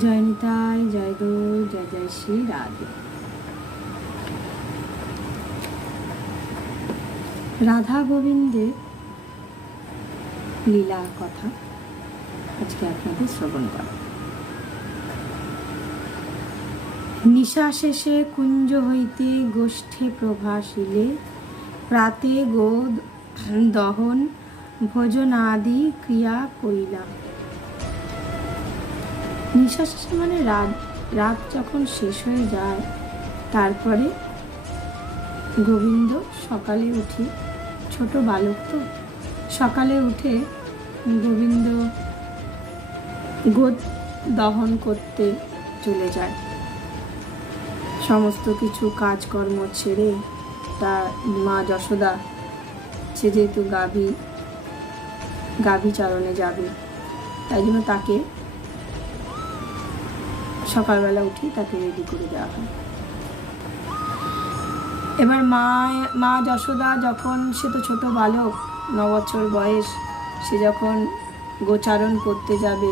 জয় নিতাই, জয় গৌর, জয় জয় শ্রী রাধে। রাধা গোবিন্দের লীলা কথা আজকে আপনাদের শ্রবণ করা। নিশা শেষে কুঞ্জ হইতে গোষ্ঠে প্রভাসিলে, প্রাতে গো দহন ভোজনাদি ক্রিয়া করিলা। নিশা শেষে মানে রাত যখন শেষ হয়ে যায়, তারপরে গোবিন্দ সকালে উঠে, ছোট বালক তো, সকালে উঠে গোবিন্দ গোদ দহন করতে চলে যায়। সমস্ত কিছু কাজকর্ম ছেড়ে তার মা যশোদা, সে যেহেতু গাভী চারণে যাবে, তাই জন্য তাকে সকালবেলা উঠে তাকে রেডি করে দেওয়া হয়। এবার মা যশোদা যখন, সে তো ছোট বালক, 9 বছর বয়স, সে যখন গোচারণ করতে যাবে,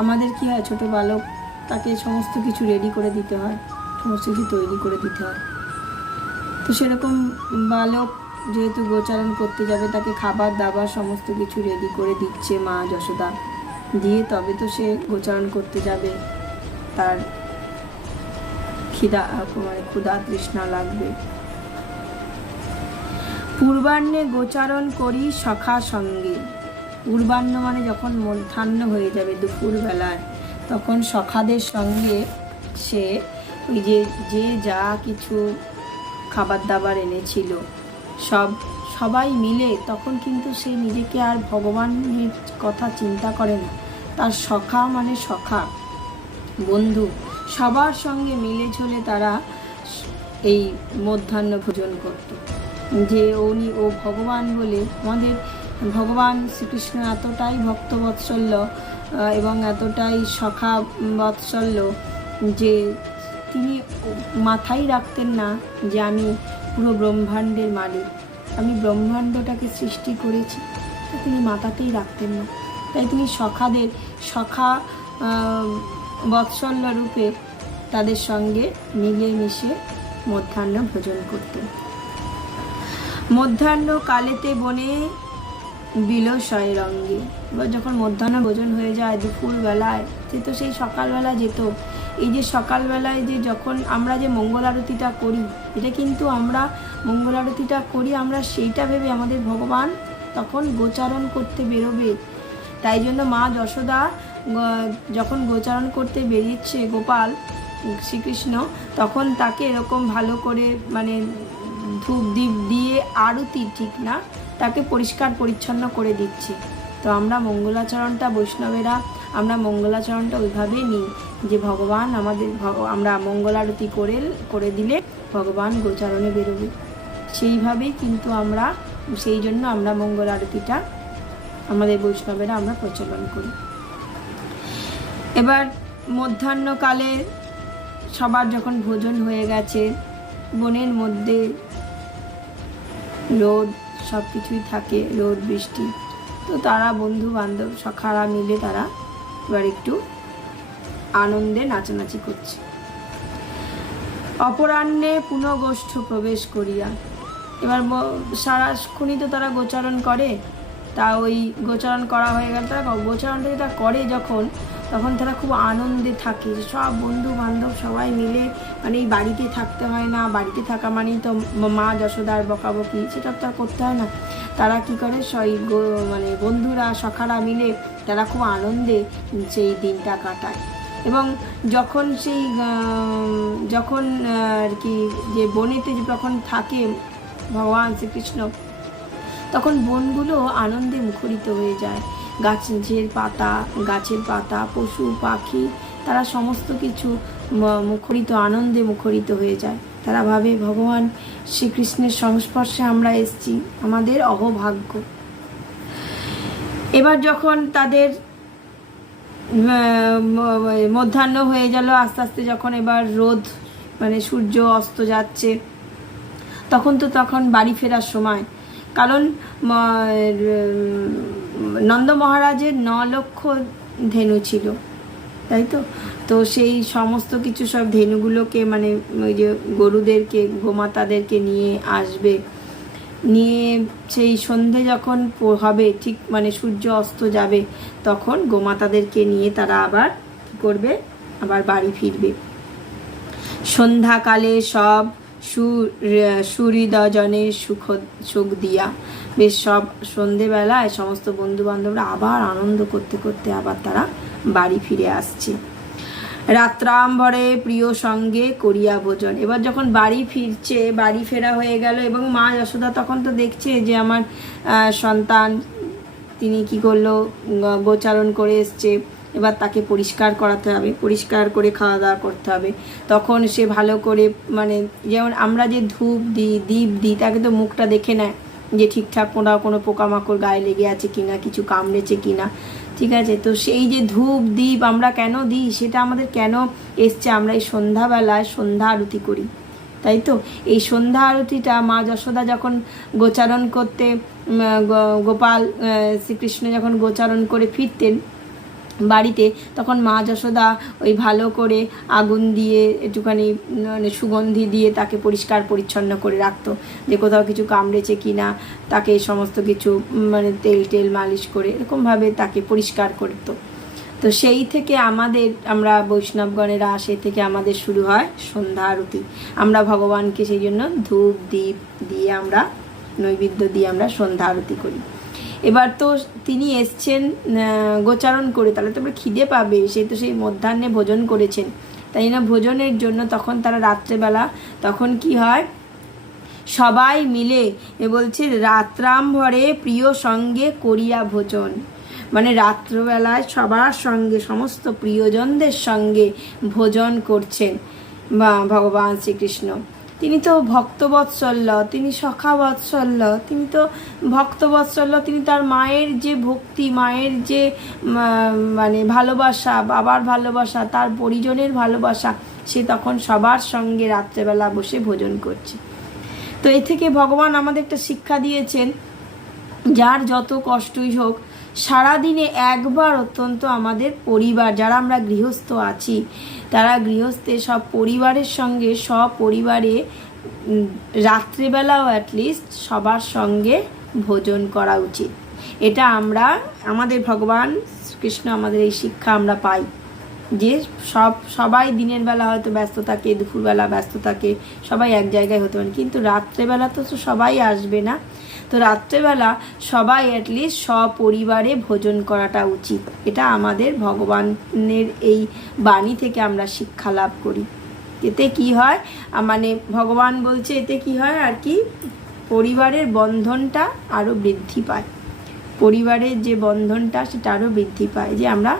আমাদের কি হয়, ছোট বালক, তাকে সমস্ত কিছু রেডি করে দিতে হয়, সমস্ত কিছু তৈরি করে দিতে হয়। তো সেরকম বালক যেহেতু গোচারণ করতে যাবে, তাকে খাবার দাবার সমস্ত কিছু রেডি করে দিচ্ছে মা যশোদা, দিয়ে তবে তো সে গোচারণ করতে যাবে, তার ক্ষুধা তৃষ্ণা লাগবে। পূর্বাহ্নে গোচারণ করি সখা সঙ্গে। পূর্বাহ্ন মানে যখন মধ্যাহ্ন হয়ে যাবে, দুপুর বেলায়, তখন সখাদের সঙ্গে সে ওই যে যা কিছু খাবার দাবার এনেছিল সবাই মিলে, তখন কিন্তু সে নিজেকে আর ভগবানের কথা চিন্তা করে না, তার সখা মানে সখা বন্ধু, সবার সঙ্গে মিলে ঝুলে তারা এই মধ্যাহ্ন ভোজন করত। যে ও ভগবান বলে, আমাদের ভগবান শ্রীকৃষ্ণ এতটাই ভক্তবৎসল্য এবং এতটাই সখা বৎসল্য যে তিনি মাথায় রাখতেন না যে আমি পুরো ব্রহ্মাণ্ডের মালিক, আমি ব্রহ্মাণ্ডটাকে সৃষ্টি করেছি, তো তিনি মাথাতেই রাখতেন না। তাই তিনি সখা বৎসল্য রূপে তাদের সঙ্গে মিলেমিশে মধ্যাহ্ন ভোজন করতেন। মধ্যাহ্ন কালেতে বনে বিলসয় রঙ্গে। এবার যখন মধ্যাহ্ন ভোজন হয়ে যায় দুপুর বেলায়, সে তো সেই সকালবেলা যেত। এই যে সকালবেলায় যে যখন আমরা যে মঙ্গল আরতিটা করি, এটা কিন্তু আমরা মঙ্গল আরতিটা করি আমরা সেইটা ভেবে, আমাদের ভগবান তখন গোচারণ করতে বেরোবে। তাই জন্য মা যশোদা যখন গোচারণ করতে বেরিয়েছে গোপাল শ্রীকৃষ্ণ, তখন তাকে এরকম ভালো করে মানে ধূপ দীপ দিয়ে, আরতি ঠিক না, তাকে পরিষ্কার পরিচ্ছন্ন করে দিচ্ছে। তো আমরা মঙ্গলাচরণটা, বৈষ্ণবেরা আমরা মঙ্গলাচরণটা ওইভাবেই নিই যে ভগবান আমরা মঙ্গল আরতি করে দিলে ভগবান গোচারণে বেরোবে, সেইভাবেই কিন্তু আমরা, সেই জন্য আমরা মঙ্গল আরতিটা আমাদের বৈষ্ণবেরা আমরা প্রচলন করি। এবার মধ্যাহ্নকালে সবার যখন ভোজন হয়ে গেছে, বনের মধ্যে রোদ সব কিছুই থাকে, রোদ বৃষ্টি, তো তারা বন্ধু বান্ধব সখারা মিলে তারা এবার একটু আনন্দে নাচানাচি করছে। অপরাহ্নে পুনঃগোষ্ঠ প্রবেশ করিয়া, এবার সারাক্ষণই তো তারা গোচারণ করে, তা ওই গোচারণ করা হয়ে গেল, তারা গোচারণটা যেটা করে যখন, তখন তারা খুব আনন্দে থাকে, সব বন্ধু বান্ধব সবাই মিলে, মানে এই বাড়িতে থাকতে হয় না, বাড়িতে থাকা মানেই তো মা যশোদার বকাবকি, সেটা তো আর করতে হয় না। তারা কি করে, মানে বন্ধুরা সখারা মিলে তারা খুব আনন্দে সেই দিনটা কাটায়। এবং যখন আর কি যে বনেতে যখন থাকে ভগবান শ্রীকৃষ্ণ, তখন বনগুলো আনন্দে মুখরিত হয়ে যায়। গাছের পাতা, পশু পাখি, তারা সমস্ত কিছু আনন্দে মুখরিত হয়ে যায়। তারা ভাবে ভগবান শ্রীকৃষ্ণের সংস্পর্শে আমরা এসেছি, আমাদের অহোভাগ্য। এবার যখন তাদের মধ্যাহ্ন হয়ে গেল, আস্তে আস্তে যখন এবার রোদ মানে সূর্য অস্ত যাচ্ছে, তখন বাড়ি ফেরার সময়, কারণ নন্দ মহারাজের 9 লক্ষ ধেনু ছিল, তাই তো। তো সেই সমস্ত কিছু সব ধেনুগুলোকে মানে ওই যে গরুদেরকে গোমাতাদেরকে নিয়ে আসবে, নিয়ে সেই সন্ধে যখন হবে ঠিক মানে সূর্য অস্ত যাবে তখন গোমাতাদেরকে নিয়ে তারা আবার কী করবে, আবার বাড়ি ফিরবে। সন্ধ্যাকালে সব সুহৃদজনের সুখ দিয়া, বেশ সব সন্ধেবেলায় সমস্ত বন্ধু বান্ধবরা আবার আনন্দ করতে করতে আবার তারা বাড়ি ফিরে আসছে। রাত্রাম্বরে প্রিয় সঙ্গে করিয়া ভোজন। এবার যখন বাড়ি ফিরছে, বাড়ি ফেরা হয়ে গেল এবং মা যশোদা তখন তো দেখছে যে আমার সন্তান তিনি কি করলো, গোচারণ করে এসছে, এবার তাকে পরিষ্কার করাতে হবে, পরিষ্কার করে খাওয়া দাওয়া করতে হবে। তখন সে ভালো করে মানে যেমন আমরা যে ধূপ দিই, দীপ দিই, তাকে তো মুখটা দেখে নেয় যে ঠিকঠাক কোনো পোকামাকড় গায়ে লেগে আছে কিনা, কিছু কামড়েছে কিনা, ঠিক আছে। তো সেই যে ধূপ দীপ আমরা কেন দিই, সেটা আমাদের কেন এসছে, আমরা এই সন্ধ্যাবেলায় সন্ধ্যা আরতি করি, তাই তো। এই সন্ধ্যা আরতিটা মা যশোদা যখন গোচারণ করতে, গোপাল শ্রীকৃষ্ণ যখন গোচারণ করে ফিরতেন বাড়িতে, তখন মা যশোদা ওই ভালো করে আগুন দিয়ে একটুখানি মানে সুগন্ধি দিয়ে তাকে পরিষ্কার পরিচ্ছন্ন করে রাখতো, যে কোথাও কিছু কামড়েছে কি না, তাকে সমস্ত কিছু মানে তেল মালিশ করে এরকমভাবে তাকে পরিষ্কার করতো। তো সেই থেকে আমরা বৈষ্ণবগণেরা সেই থেকে আমাদের শুরু হয় সন্ধ্যা আরতি। আমরা ভগবানকে সেই জন্য ধূপ দীপ দিয়ে আমরা নৈবেদ্য দিয়ে আমরা সন্ধ্যা আরতি করি। এবার তো তিনি এসছেন গোচারণ করে, তাহলে তো খিদে পাবে, সেই মধ্যাহ্নে ভোজন করেছেন, তাই না। ভোজনের জন্য তখন তারা রাত্রেবেলা তখন কি হয়, সবাই মিলে বলছে রাত্রাম্ভরে প্রিয় সঙ্গে করিয়া ভোজন, মানে রাত্রবেলায় সবার সঙ্গে সমস্ত প্রিয়জনদের সঙ্গে ভোজন করছেন বা ভগবান শ্রীকৃষ্ণ। তিনি তো ভক্তবৎসল্য, তিনি সখাবৎসল্য, তিনি তো ভক্তবৎসল্য, তিনি তার মায়ের যে ভক্তি, মায়ের যে মানে ভালোবাসা, বাবার ভালোবাসা, তার পরিজনের ভালোবাসা, সে তখন সবার সঙ্গে রাত্রেবেলা বসে ভোজন করছে। তো এ থেকে ভগবান আমাদের একটা শিক্ষা দিয়েছেন, যার যত কষ্টই হোক সারাদিনে একবার অত্যন্ত আমাদের পরিবার, যারা আমরা গৃহস্থ আছি, তারা গৃহস্থে সব পরিবারের সঙ্গে সপরিবারে রাত্রিবেলাও অ্যাটলিস্ট সবার সঙ্গে ভোজন করা উচিত। এটা আমাদের ভগবান কৃষ্ণ আমাদের এই শিক্ষা আমরা পাই, যে সবাই দিনের বেলা হয়তো ব্যস্ত থাকে, দুপুরবেলা ব্যস্ত থাকে, সবাই এক জায়গায় হতে পারে, কিন্তু রাত্রেবেলা তো সবাই আসবে না। তো রাত্রেবেলা সবাই অ্যাটলিস্ট সপরিবারে ভোজন করাটা উচিত। এটা আমাদের ভগবানের এই বাণী থেকে আমরা শিক্ষা লাভ করি। এতে কি হয়, মানে ভগবান বলছে এতে কি হয় আর কি, পরিবারের বন্ধনটা আরও বৃদ্ধি পায়, পরিবারের যে বন্ধনটা সেটা আরও বৃদ্ধি পায়। যে আমরা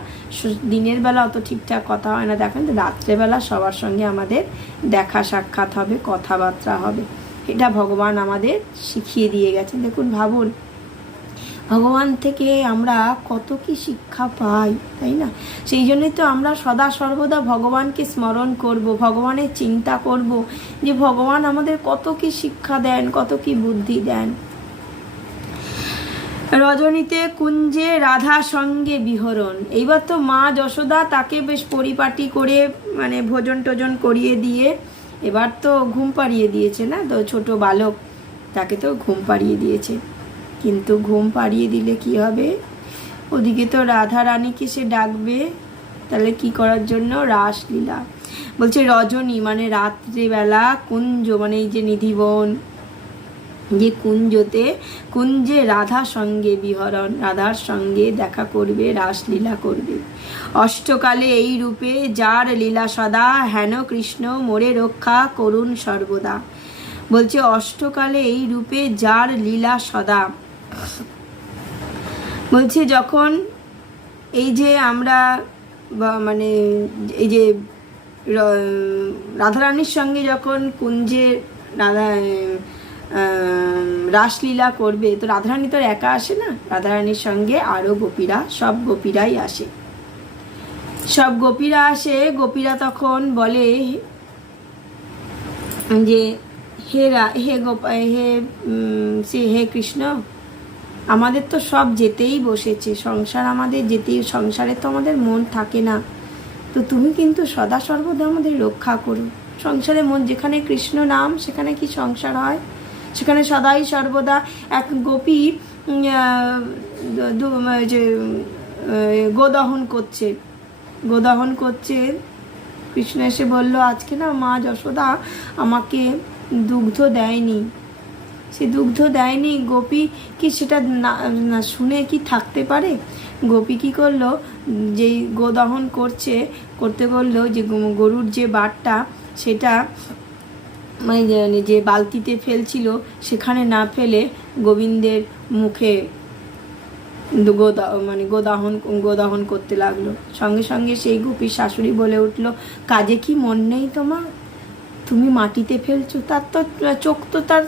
দিনের বেলা অত ঠিকঠাক কথা হয় না, দেখেন তো রাত্রেবেলা সবার সঙ্গে আমাদের দেখা সাক্ষাৎ হবে, কথাবার্তা হবে, এটা ভগবান আমাদের শিখিয়ে দিয়ে গেছেন। দেখুন, ভাবুন ভগবান থেকে আমরা কত কি শিক্ষা পাই, তাই না। সেই জন্যই তো আমরা সদা সর্বদা ভগবানকে স্মরণ করব, ভগবানের চিন্তা করব, যে ভগবান আমাদের কত কি শিক্ষা দেন, কত কি বুদ্ধি দেন। রজনীতে কুঞ্জে রাধা সঙ্গে বিহরণ। এইবার তো মা যশোদা তাকে বেশ পরিপাটি করে মানে ভোজন টোজন করিয়ে দিয়ে এবার তো ঘুম পাড়িয়ে দিয়েছে না, তো ছোট বালক তাকে তো ঘুম পাড়িয়ে দিয়েছে। কিন্তু ঘুম পাড়িয়ে দিলে কি হবে, ওদিকে তো রাধা রানীকে সে ডাকবে, তাহলে কি করার জন্য, রাসলীলা। বলছে রজনী মানে রাত্রিবেলা, কুঞ্জ মানে এই যে নিধিবন, যে কুঞ্জে রাধা সঙ্গে বিহরণ, রাধার সঙ্গে দেখা করবে, রাসলীলা করবে। অষ্টকালে এই রূপে যার লীলা সদা, হেন কৃষ্ণ মোরে রক্ষা করুণ সর্বদা। বলছে অষ্টকালে এই রূপে যার লীলা সদা, বলছে যখন এই যে আমরা মানে এই যে রাধারানীর সঙ্গে যখন কুঞ্জে রাসলীলা করবে, তো রাধারানী তো একা আসে না, রাধারানীর সঙ্গে আরও গোপীরা, সব গোপীরাই আসে, সব গোপীরা আসে। গোপীরা তখন বলে যে হে কৃষ্ণ, আমাদের তো সব যেতেই বসেছে, সংসার আমাদের যেতেই, সংসারে তো আমাদের মন থাকে না, তো তুমি কিন্তু সদা সর্বদা আমাদের রক্ষা করো। সংসারে মন যেখানে কৃষ্ণ নাম সেখানে কি সংসার হয়? সেখানে সদাই সর্বদা এক গোপী যে গোদহন করছে। কৃষ্ণ এসে বলল, আজকে না মা যশোদা আমাকে দুগ্ধ দেয়নি। সে দুগ্ধ দেয়নি, গোপী কি সেটা না শুনে কি থাকতে পারে? গোপী কী করলো, যেই গোদহন করতে বললো যে গরুর যে বাটটা সেটা মানে যে বালতিতে ফেলছিল সেখানে না ফেলে গোবিন্দের মুখে গোদাহন করতে লাগলো। সঙ্গে সঙ্গে সেই গোপীর শাশুড়ি বলে উঠল, কাজে কি মন নেই তোমার? তুমি মাটিতে ফেলছো, তার তো চোখ তো তার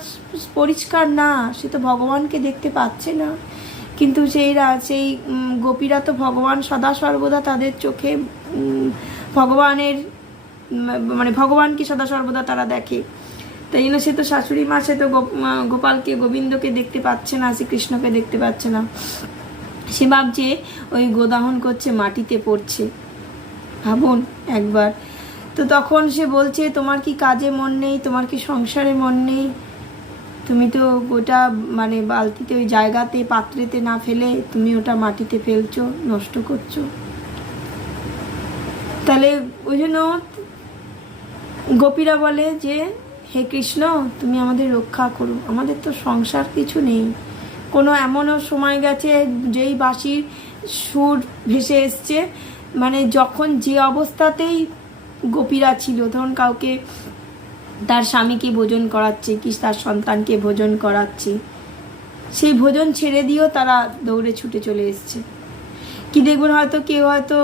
পরিষ্কার না, সে তো ভগবানকে দেখতে পাচ্ছে না। কিন্তু সেই গোপীরা তো ভগবান সদা সর্বদা তাদের চোখে ভগবানের মানে ভগবানকে সদা সর্বদা তারা দেখে। তাই জন্য সে তো শাশুড়ি মা, সে তো গোপালকে গোবিন্দকে দেখতে পাচ্ছে না, শ্রীকৃষ্ণকে দেখতে পাচ্ছে না। সে ভাবছে ওই গোদাহন করছে, মাটিতে পড়ছে। ভাবুন একবার। তো তখন সে বলছে, তোমার কি কাজে মন নেই? তোমার কি সংসারে মন নেই? তুমি তো ওটা মানে বালতিতে ওই জায়গাতে পাত্রেতে না ফেলে তুমি ওটা মাটিতে ফেলছো, নষ্ট করছো। তাহলে ওই জন্য গোপীরা বলে যে, হে কৃষ্ণ তুমি আমাদের রক্ষা করো, আমাদের তো সংসার কিছু নেই। কোনো এমনও সময় গেছে যেই বাঁশির সুর ভেসে এসছে, মানে যখন যে অবস্থাতেই গোপীরা ছিল, তখন কাউকে তার স্বামীকে ভোজন করাচ্ছে কি তার সন্তানকে ভোজন করাচ্ছে, সেই ভোজন ছেড়ে দিয়েও তারা দৌড়ে ছুটে চলে এসছে। কি দেখবেন হয়তো কেউ হয়তো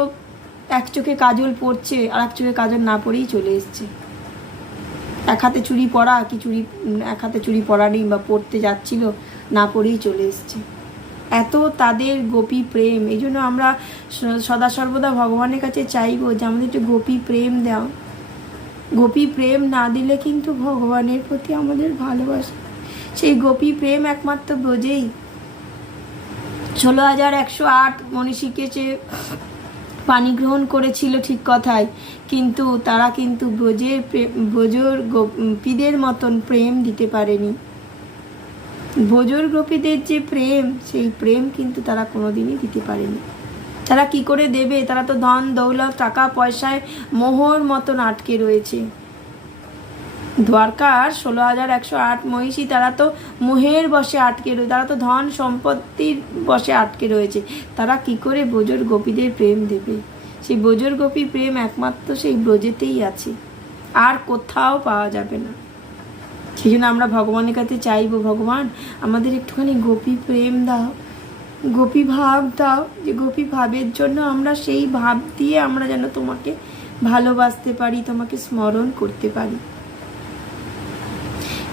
এক চোখে কাজল পরছে আর এক চোখে কাজল না পরেই চলে এসছে। এক হাতে চুড়ি পরা কি এক হাতে চুড়ি পরা নেই বা পড়তে যাচ্ছিল, না পরেই চলে এসছে। এত তাদের গোপী প্রেম। এই জন্য আমরা সদা সর্বদা ভগবানের কাছে চাইবো যে আমাদের একটু গোপী প্রেম দাও। গোপী প্রেম না দিলে কিন্তু ভগবানের প্রতি আমাদের ভালোবাসা, সেই গোপী প্রেম একমাত্র ব্রজেই। 16,108 মনীষীকে সে পানি গ্রহণ করেছিল ঠিক কথাই, কিন্তু তারা কিন্তু ব্রজর গোপীদের মতন প্রেম দিতে পারেনি। ব্রজর গোপীদের যে প্রেম, সেই প্রেম কিন্তু তারা কোনোদিনই দিতে পারেনি। তারা কি করে দেবে? তারা তো ধন দৌলত টাকা পয়সায় মোহর মতন আটকে রয়েছে। দ্বারকার 16,108 মহিষী, তারা তো মোহের বশে আটকে রয়েছে, তারা তো ধন সম্পত্তির বশে আটকে রয়েছে। তারা কি করে ব্রজর গোপীদের প্রেম দেবে? সেই ব্রজর গোপী প্রেম একমাত্র সেই ব্রজেতেই আছে, আর কোথাও পাওয়া যাবে না। সেই জন্য আমরা ভগবানের কাছে চাইবো, ভগবান আমাদের একটুখানি গোপী প্রেম দাও, গোপী ভাব দাও, যে গোপী ভাবের জন্য আমরা সেই ভাব দিয়ে আমরা যেন তোমাকে ভালোবাসতে পারি, তোমাকে স্মরণ করতে পারি।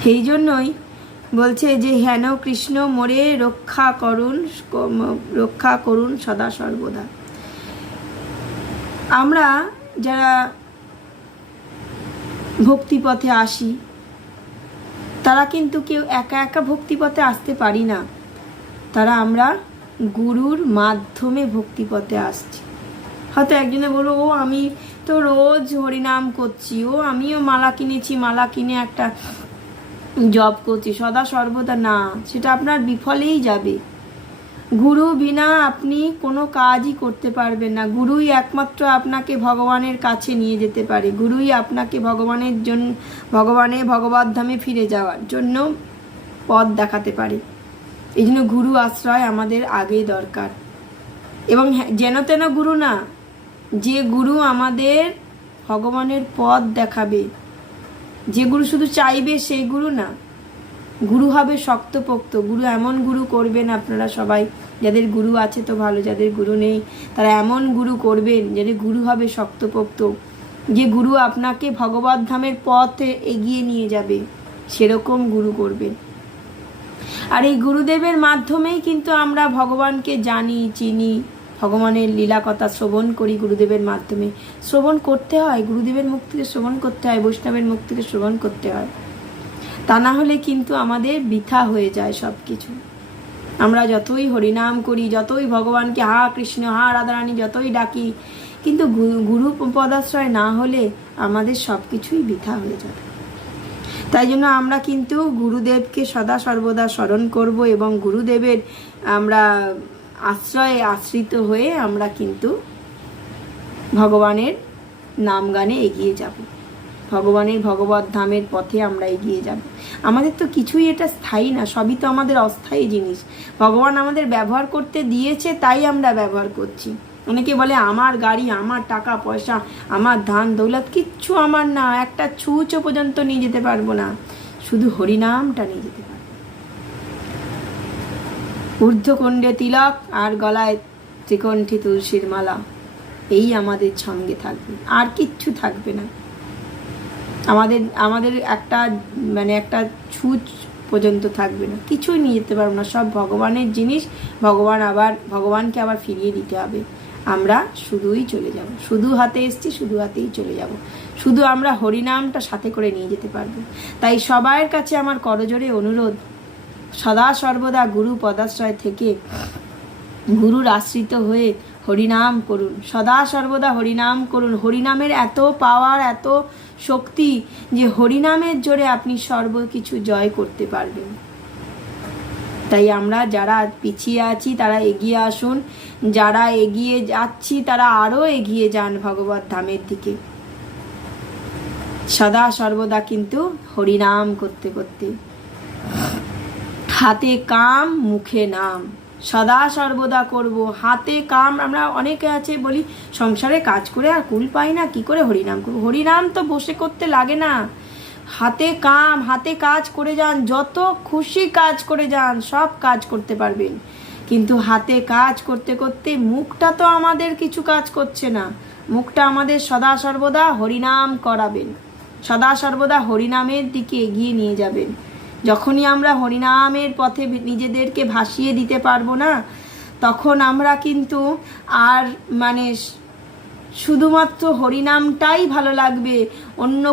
সেই জন্যই বলছে যে হেন কৃষ্ণ মোরে রক্ষা করুন সদা সর্বদা। আমরা যারা ভক্তিপথে আসি তারা কিন্তু কেউ একা একা ভক্তিপথে আসতে পারি না, তারা আমরা গুরুর মাধ্যমে ভক্তিপথে আসছি। হয়তো একজনে বলবো, ও আমি তো রোজ হরিনাম করছি, ও আমিও মালা কিনেছি, মালা কিনে একটা জপ করছি, সদা সর্বদা না, সেটা আপনার বিফলেই যাবে। গুরু বিনা আপনি কোনো কাজই করতে পারবেন না। গুরুই একমাত্র আপনাকে ভগবানের কাছে নিয়ে যেতে পারে। গুরুই আপনাকে ভগবত ধামে ফিরে যাওয়ার জন্য পথ দেখাতে পারে। এই জন্য গুরু আশ্রয় আমাদের আগেই দরকার। এবং যেন তেন গুরু না, যে গুরু আমাদের ভগবানের পথ দেখাবে, যে গুরু শুধু চাইবে সেই গুরু না, গুরু হবে শক্তপোক্ত গুরু। এমন গুরু করবেন আপনারা সবাই, যাদের গুরু আছে তো ভালো, যাদের গুরু নেই তারা এমন গুরু করবেন যাদের গুরু হবে শক্তপোক্ত, যে গুরু আপনাকে ভগবত ধামের পথে এগিয়ে নিয়ে যাবে, সেরকম গুরু করবেন। আর এই গুরুদেবের মাধ্যমেই কিন্তু আমরা ভগবানকে জানি, চিনি, ভগবানের লীলা কথা শ্রবণ করি। গুরুদেবের মাধ্যমে শ্রবণ করতে হয়, গুরুদেবের মুখ থেকে শ্রবণ করতে হয়, বৈষ্ণবের মুখ থেকে শ্রবণ করতে হয়। তা না হলে কিন্তু আমাদের বৃথা হয়ে যায় সব কিছু। আমরা যতই হরিনাম করি, যতই ভগবানকে হা কৃষ্ণ হা রাধারানী যতই ডাকি, কিন্তু গুরু পদাশ্রয় না হলে আমাদের সব কিছুই বৃথা হয়ে যাবে। তাই জন্য আমরা কিন্তু গুরুদেবকে সদা সর্বদা স্মরণ করব এবং গুরুদেবের আমরা আশ্রয়ে আশ্রিত হয়ে আমরা কিন্তু ভগবানের নাম গানে এগিয়ে যাব, ভগবানের ভগবত ধামের পথে আমরা এগিয়ে যাব। আমাদের তো কিছুই এটা স্থায়ী না, সবই তো আমাদের অস্থায়ী জিনিস। ভগবান আমাদের ব্যবহার করতে দিয়েছে, তাই আমরা ব্যবহার করছি। অনেকে বলে আমার গাড়ি, আমার টাকা পয়সা, আমার ধান দৌলত কিচ্ছু আমার না, একটা ছুঁচো পর্যন্ত নিয়ে যেতে পারবো না, শুধু হরিনামটা নিয়ে যেতে পারবো। ঊর্ধ্বকুণ্ডে তিলক আর গলায় ত্রিকণ্ঠী তুলসীর মালা, এই আমাদের সঙ্গে থাকবে, আর কিচ্ছু থাকবে না। আমাদের একটা একটা ছুঁচ পর্যন্ত থাকবে না, কিছুই নিয়ে যেতে পারবো না, সব ভগবানের জিনিস। ভগবানকে আবার ফিরিয়ে দিতে হবে। আমরা শুধুই চলে যাব, শুধু হাতে এসছি, শুধু হাতেই চলে যাব, শুধু আমরা হরিনামটা সাথে করে নিয়ে যেতে পারবো। তাই সবার কাছে আমার করজোড়ে অনুরোধ, সদা সর্বদা গুরু পদাশ্রয় থেকে গুরুর আশ্রিত হয়ে হরিনাম করুন, সদা সর্বদা হরিনাম করুন। হরিনামের এত পাওয়ার, এত শক্তি যে হরিনামের জোরে আপনি সর্বকিছু জয় করতে পারবেন। তাই আমরা যারা পিছিয়ে আছি তারা এগিয়ে আসুন, যারা এগিয়ে যাচ্ছি তারা আরও এগিয়ে যান ভগবত ধামের দিকে, সদা সর্বদা কিন্তু হরিনাম করতে করতে। হাতে কাম মুখে নাম সদা সর্বদা করব, হাতে কাম। আমরা অনেকে আছে বলি সংসারে কাজ করে আর কুল পাই না, কি করে হরিনাম করব। হরিনাম তো বসে করতে লাগে না, হাতে কাম, হাতে কাজ করে যান, যত খুশি কাজ করে যান, সব কাজ করতে পারবেন। কিন্তু হাতে কাজ করতে করতে মুখটা তো আমাদের কিছু কাজ করছে না, মুখটা আমাদের সদা সর্বদা হরিনাম করাবেন, সদা সর্বদা হরিনামের দিকে এগিয়ে নিয়ে যাবেন। যখনই আমরা হরিনামের পথে নিজেদেরকে ভাসিয়ে দিতে পারবো না, তখন আমরা কিন্তু আর শুধুমাত্র হরিনামটাই ভালো লাগবে, অন্য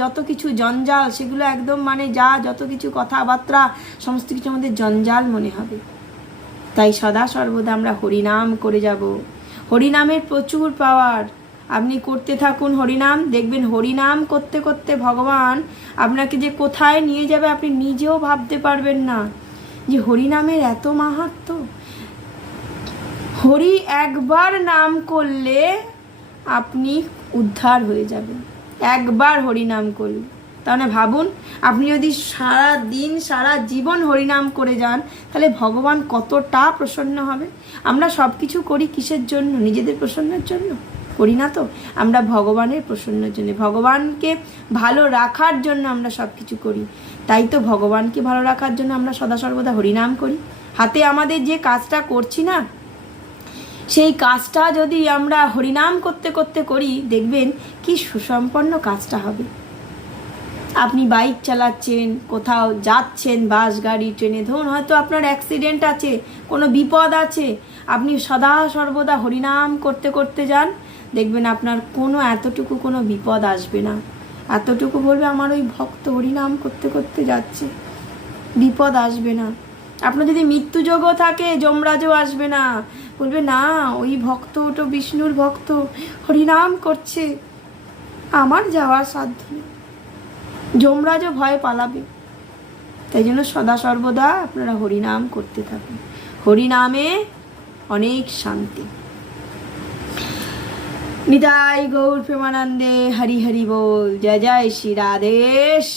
যত কিছু জঞ্জাল সেগুলো একদম যত কিছু কথাবার্তা সমস্ত কিছু আমাদের জঞ্জাল মনে হবে। তাই সদা সর্বদা আমরা হরিনাম করে যাব। হরিনামের প্রচুর পাওয়ার, আপনি করতে থাকুন হরিনাম, দেখবেন হরিনাম করতে করতে ভগবান আপনাকে যে কোথায় নিয়ে যাবে আপনি নিজেও ভাবতে পারবেন না, যে হরিনামের এত মাহাত্ম্য। হরি একবার নাম করলে আপনি উদ্ধার হয়ে যাবেন, একবার হরিনাম করলে। তাহলে ভাবুন, আপনি যদি সারা দিন সারা জীবন হরিনাম করে যান, তাহলে ভগবান কতটা প্রসন্ন হবে। আমরা সব কিছু করি কিসের জন্য? নিজেদের প্রসন্নের জন্য করি না তো, আমরা ভগবানের প্রসন্নের জন্য, ভগবানকে ভালো রাখার জন্য আমরা সব কিছু করি। তাই তো ভগবানকে ভালো রাখার জন্য আমরা সদা সর্বদা হরিনাম করি। হাতে আমাদের যে কাজটা করছি না, সেই কাজটা যদি আমরা হরিনাম করতে করতে করি, দেখবেন কি সুসম্পন্ন কাজটা হবে। আপনি বাইক চালাচ্ছেন, কোথাও যাচ্ছেন, বাস গাড়ি ট্রেনে, ধরুন হয়তো আপনার অ্যাক্সিডেন্ট আছে, কোনো বিপদ আছে, আপনি সদা সর্বদা হরিনাম করতে করতে যান, দেখবেন আপনার এতটুকু কোনো বিপদ আসবে না। এতটুকু বলবে আমার ওই ভক্ত হরিনাম করতে করতে যাচ্ছে, বিপদ আসবে না। আপনার যদি মৃত্যুযোগও থাকে, যমরাজও আসবে না, বলবে না ওই ভক্ত ওটা বিষ্ণুর ভক্ত হরিনাম করছে, আমার যাওয়ার সাধ্য নেই, যমরাজও ভয় পালাবে। তাই জন্য সদা সর্বদা আপনারা হরিনাম করতে থাকুন, হরিনামে অনেক শান্তি। নিতাই গৌর প্রেমানন্দে, হরি হরি বল, জয় জয় শ্রী রাধেশ।